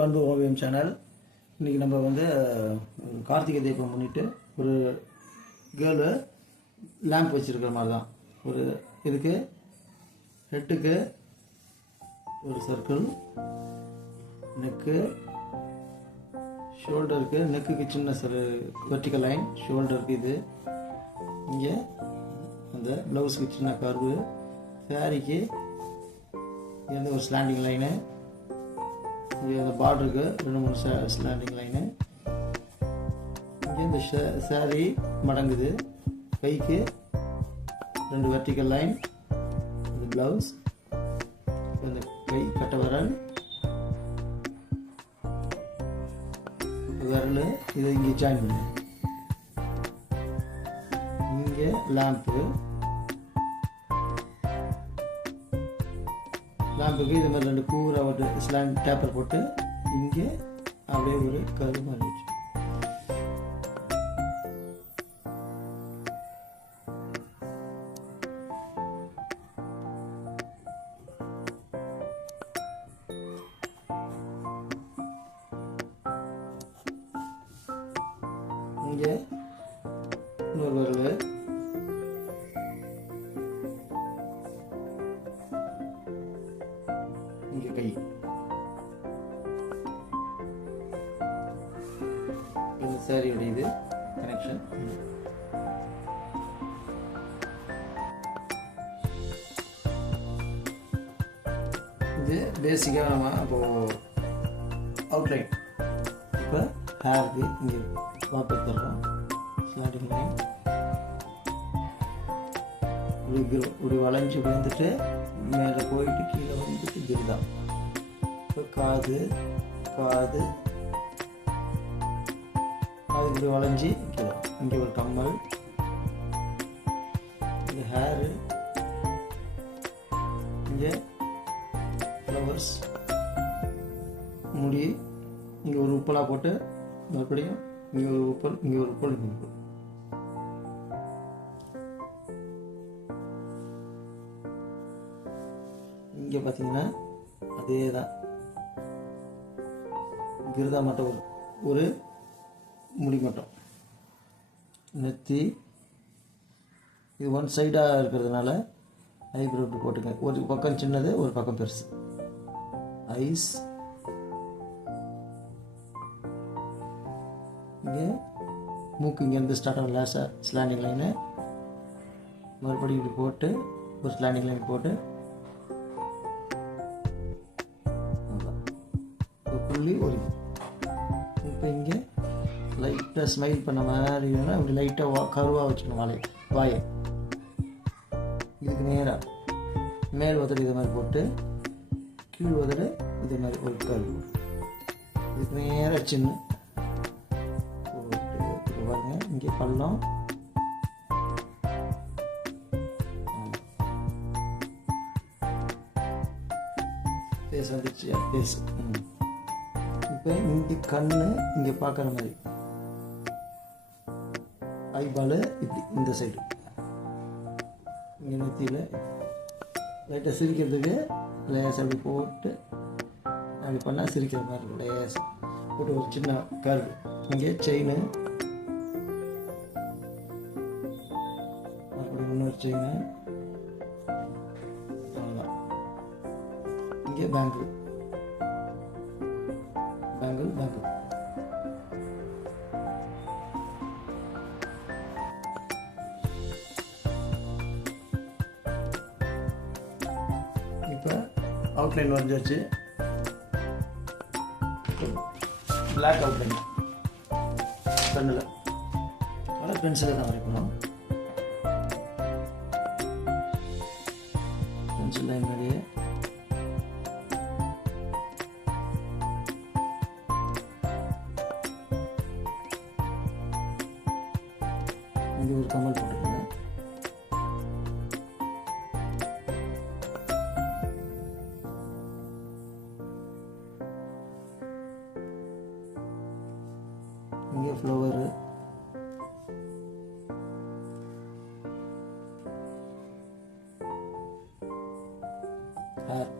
To அன்பு ஓவியம் channel. இன்றைக்கி நம்ம வந்து கார்த்திகை தீபம் முன்னிட்டு ஒரு கேர்ளு லேம்ப் வச்சுருக்கிற மாதிரி தான். ஒரு இதுக்கு ஹெட்டுக்கு ஒரு சர்க்கிள், நெக்கு, ஷோல்டருக்கு, நெக்குக்கு சின்ன வெர்டிக்கல் லைன், ஷோல்டருக்கு இது, இங்கே அந்த ப்ளவுஸுக்கு சின்ன கர்வு, சாரிக்கு இங்கேருந்து ஒரு ஸ்லாண்டிங் லைனு, இங்கே அந்த பார்டருக்கு 2-3 ஸ்லாண்டிங் லைனு, இங்கே இந்த சாரி மடங்குது, கைக்கு 2 வெர்டிக்கல் லைன், இந்த ப்ளவுஸ், இந்த கை கட்ட விரல், இதை இங்கே ஜாயின் பண்ணு. இங்கே லேம்புக்கு இது மாதிரி 2 கூரை ஒரு ஸ்லாண்ட் டேப்பர் போட்டு இங்கே அப்படியே ஒரு கரு மாதிரி வச்சு இங்கே இன்னொரு விரல், இங்கே கை, இந்த சாரியோட இது கனெக்ஷன். இது பேசிக்காக நம்ம அப்போது அவுட்லைன். இப்போ ஹேருக்கு இங்கே பார்த்துருக்கோம் ஸ்லாண்டிங் லைன், இப்படி வளைஞ்சு விழுந்துட்டு மேலே போயிட்டு கீழே வந்துட்டு கிருதா. இப்போ காது இப்படி வளைஞ்சி கீழே. இங்கே ஒரு கம்மல், இங்கே ஹேரு, இங்கே ஃப்ளவர்ஸ், முடி, இங்கே ஒரு உப்பலாக போட்டு மறுபடியும் இங்கே ஒரு உப்பல், இங்கே ஒரு உப்பல், இங்கே உப்பல். இங்கே பார்த்தீங்கன்னா அதே தான், கிருதா மட்டும் ஒரு முடி மட்டும், நெத்தி. இது ஒன் சைடாக இருக்கிறதுனால ஐப்ரோ இப்படி போட்டுங்க. ஒரு பக்கம் சின்னது, ஒரு பக்கம் பெருசு. ஐஸ், இங்கே மூக்கு இங்கேருந்து ஸ்டார்ட் ஆகும் லேசாக ஸ்லாண்டிங் லைனு, மறுபடியும் இப்படி போட்டு ஒரு ஸ்லாண்டிங் லைன் போட்டு ஒரு புள்ளி ஒரு. இப்போ இங்கே லைட்டாக ஸ்மைல் பண்ண மாதிரி வேணும். அப்படி லைட்டாக கருவாக வச்சுக்கணும் வாயை. இதுக்கு நேராக மேல் உதடு இது மாதிரி போட்டு, கீழ் உதடு இது மாதிரி ஒரு கரு. இதுக்கு நேராக சின்ன போட்டு பாருங்க. இங்கே பள்ளம், பேஸ் வந்துச்சு. பேஸ் இப்போ இங்கே கண்ணு இங்கே பார்க்குற மாதிரி, ஐபாலு இப்படி இந்த சைடு, இங்கே நெத்தியில் லைட்டாக சிரிக்கிறதுக்கு லேஸ் அப்படி போட்டு அப்படி பண்ணால் சிரிக்கிற மாதிரி இருக்கும். லேஸ் போட்டு ஒரு சின்ன கர்வு. இங்கே செயின், அப்படி இன்னொரு செயின், அவ்வளோதான். இங்கே பேங்கிள். இப்போ அவுட்லைன் வரைஞ்சாச்சு. பிளாக் அவுட்லைன் கண்ணில் கலர் பென்சிலை தான் வரைக்கணும். பென்சில் லைன் மாதிரியே இங்கே ஒரு கமல் போட்டுக்கோங்க. இங்கே ஃப்ளவரு, ஹேர்,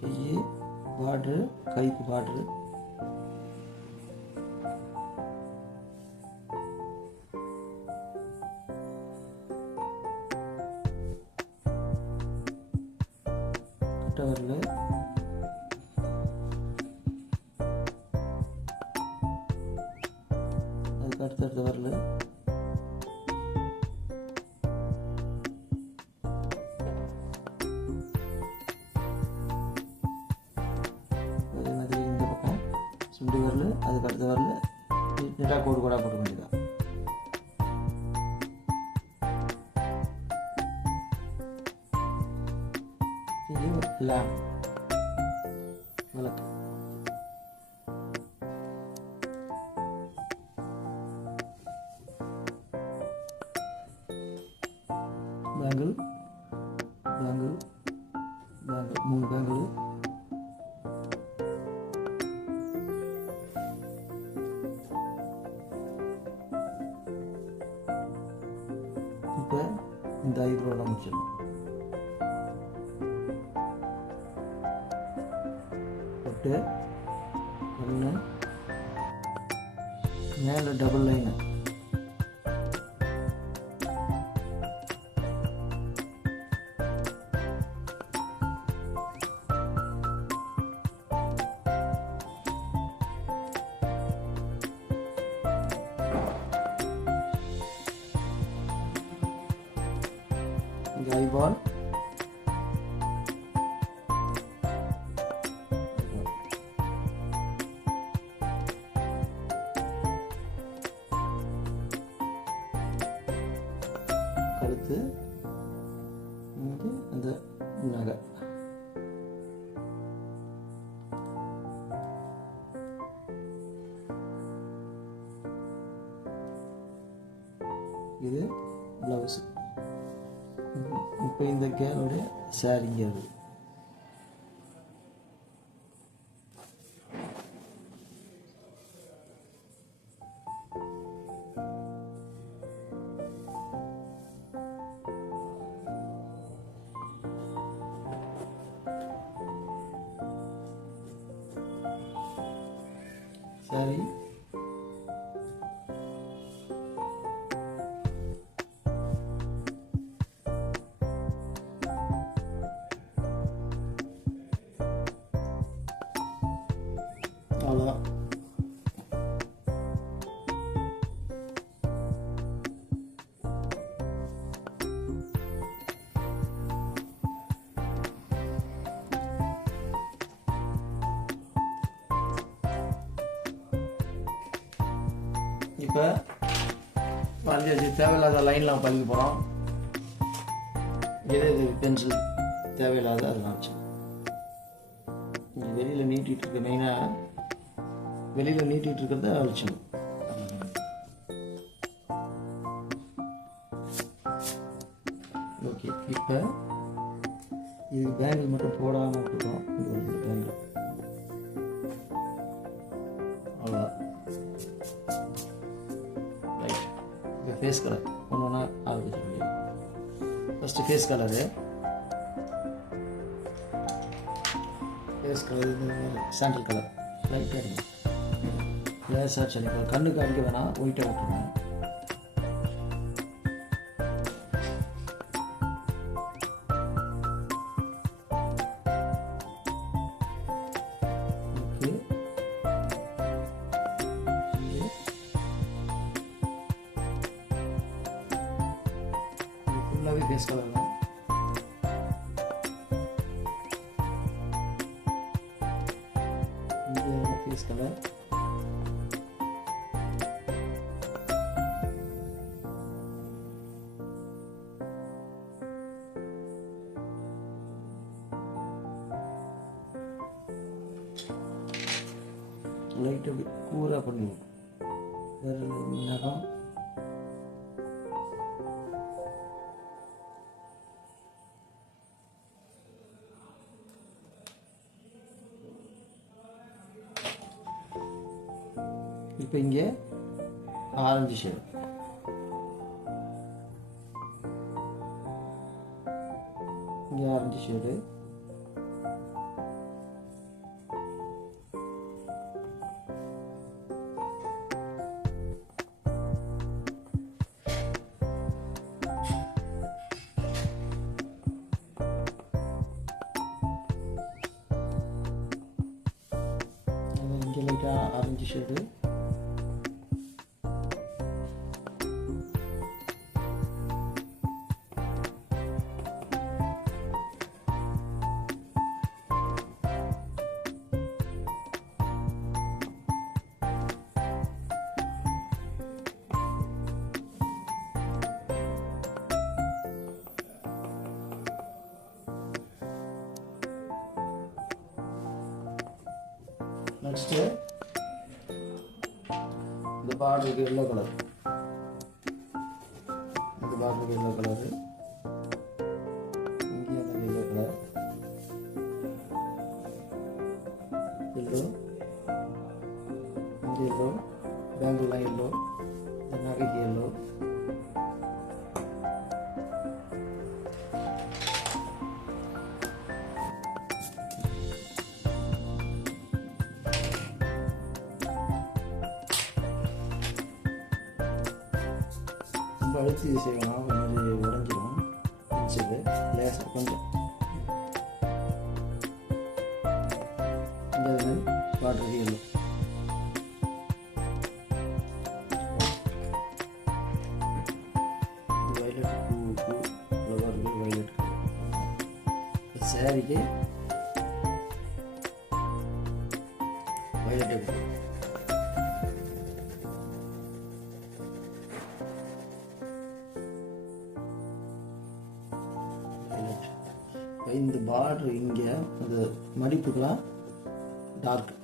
கை பார்ட்ரு, கைக்கு பார்ட்ரு, கட்டை விரல், அதுக்கு அடுத்தடுத்த விரல், அதே மாதிரி இந்த பக்கம் சுண்டு விரல், அதுக்கு அடுத்த விரல் நீட்டாக கோடு கோடாக போட வேண்டியதான். இது லேம்ப் விளக்கு. Bangle bangle bangle 3 bangle. இப்போ இந்த ஐப்ரோலாம் முடிச்சிடணும். போட்டு ஒன்று மேலே டபுள் லைனு, இங்கே ஐபால், கழுத்து, இங்கே அந்த நகை. இது ப்ளவுஸு. இப்போ இந்த கேலோடைய சாரிங்க அது. சாரி அவ்வளோதான். இப்போ வரைஞ்சாச்சு. தேவையில்லாத லைன்லாம் பதிக்க போகிறோம். எது பென்சில் தேவையில்லாத அதெல்லாம் வச்சு வெளியில் நீட்டிகிட்டு இருக்க, மெயினாக வெளியில் நீட்டிகிட்டு இருக்கிறத அழிச்சிடும். ஓகே, இப்போ இது பேங்கிள் மட்டும் போடாமல் விட்டுருக்கோம். இது ஒரு பேங்கிள் அவ்வளோதான். ரைட், இப்போ ஃபேஸ் கலர் ஒன்று ஒன்றா ஆகுது. First face colour. Face colour sandal colour லைட்டாக இருக்கும். லேசாக சரி, கண்ணுக்கு அடிக்க வேணாம், ஒயிட்டாக விட்டுருங்க. ஓகே, ஃபுல்லாகவே ஃபேஸ் கலர் தான். இந்த ஃபேஸ் கலர் லைட்டாக அப்படி கூராக பண்ணிடுவோம். வேறு நகம் இப்போ இங்கே ஆரஞ்சு ஷேடு, இங்கே orange shade, orange shade, next இந்த பார்டருக்கு எல்லோ கலர், இந்த பார்டருக்கு எல்லோ கலரு, இங்கே எல்லோ கலர், எல்லோ, இங்கே எல்லோ, பேங்கிள்லாம் எல்லோ, நகைக்கு எல்லோ, ரொம்ப அழுத்தி செய்யலாம், கொஞ்சம் உடஞ்சிடும், பிடிச்சது லேசாக கொஞ்சம் இந்த வாட்டர் எல்லோ, வயலட் பூ ஃப்ளவருக்கு வயலட் சாரிக்கு வயலட் பூ. இந்த பார்டர் இங்கே அந்த மடிப்புக்கெல்லாம் டார்க்,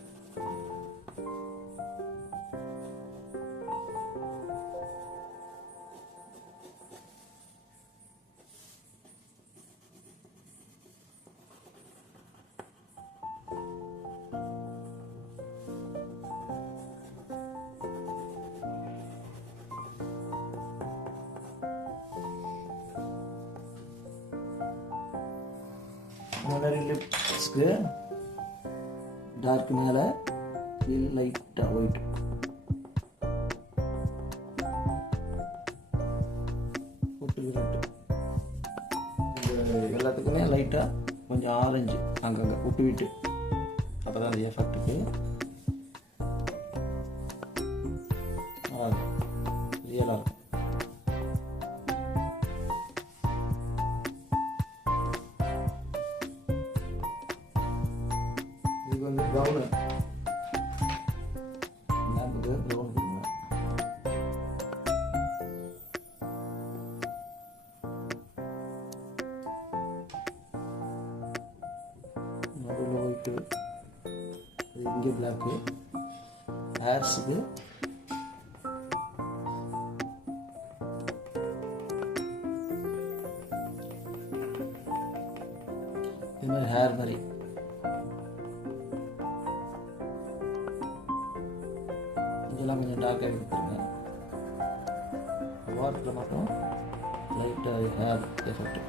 முன்னாடி லிப்ஸ்க்கு டார்க் மேலே லைட்டாக ஒயிட், பொட்டு இந்த எல்லாத்துக்குமே லைட்டாக கொஞ்சம் ஆரஞ்சு அங்கங்கே விட்டு விட்டு, அப்போ தான் அந்த எஃபெக்ட்டுக்கு ரியலாக இருக்கும். இதுக்கு வந்து ப்ரௌனு லேம்புக்கு ப்ரௌன் கொடுங்க. நடுவில் ஒயிட்டு, இது இங்கே பிளாக்கு, ஹேர்ஸுக்கு இது மாதிரி ஹேர் மாதிரி இதெல்லாம் கொஞ்சம் டார்க்காக கொடுத்துருங்க. வாட்டரில் மட்டும் லைட்டாக hair effect.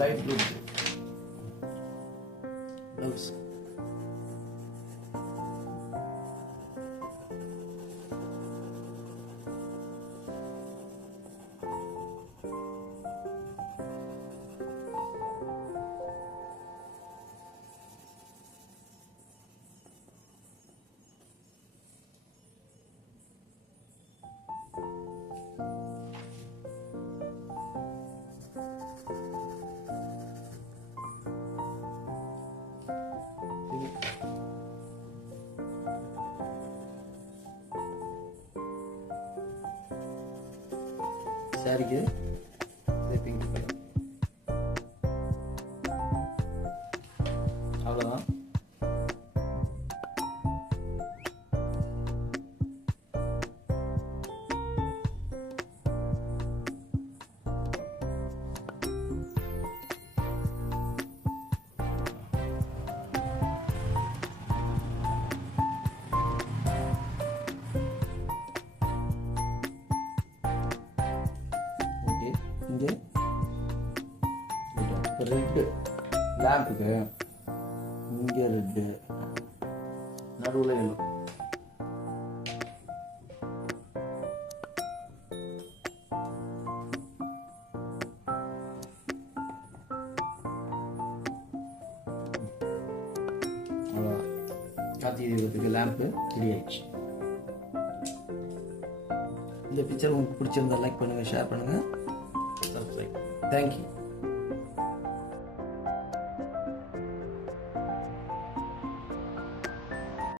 Light blue blouse. சாரிக்கு பிங்க் கலர், அவ்வளோதான். இங்கே ரெட்டு லேம்புக்கு இங்கே ரெட்டு நடுவில் எல்லோ. கார்த்திகை தீபத்துக்கு லேம்ப்பு ரெடி ஆயிடுச்சு. இந்த பிக்சர் உங்களுக்கு பிடிச்சிருந்தா லைக் பண்ணுங்கள், ஷேர் பண்ணுங்கள், சப்ஸ்கிரைப். தேங்க்யூ.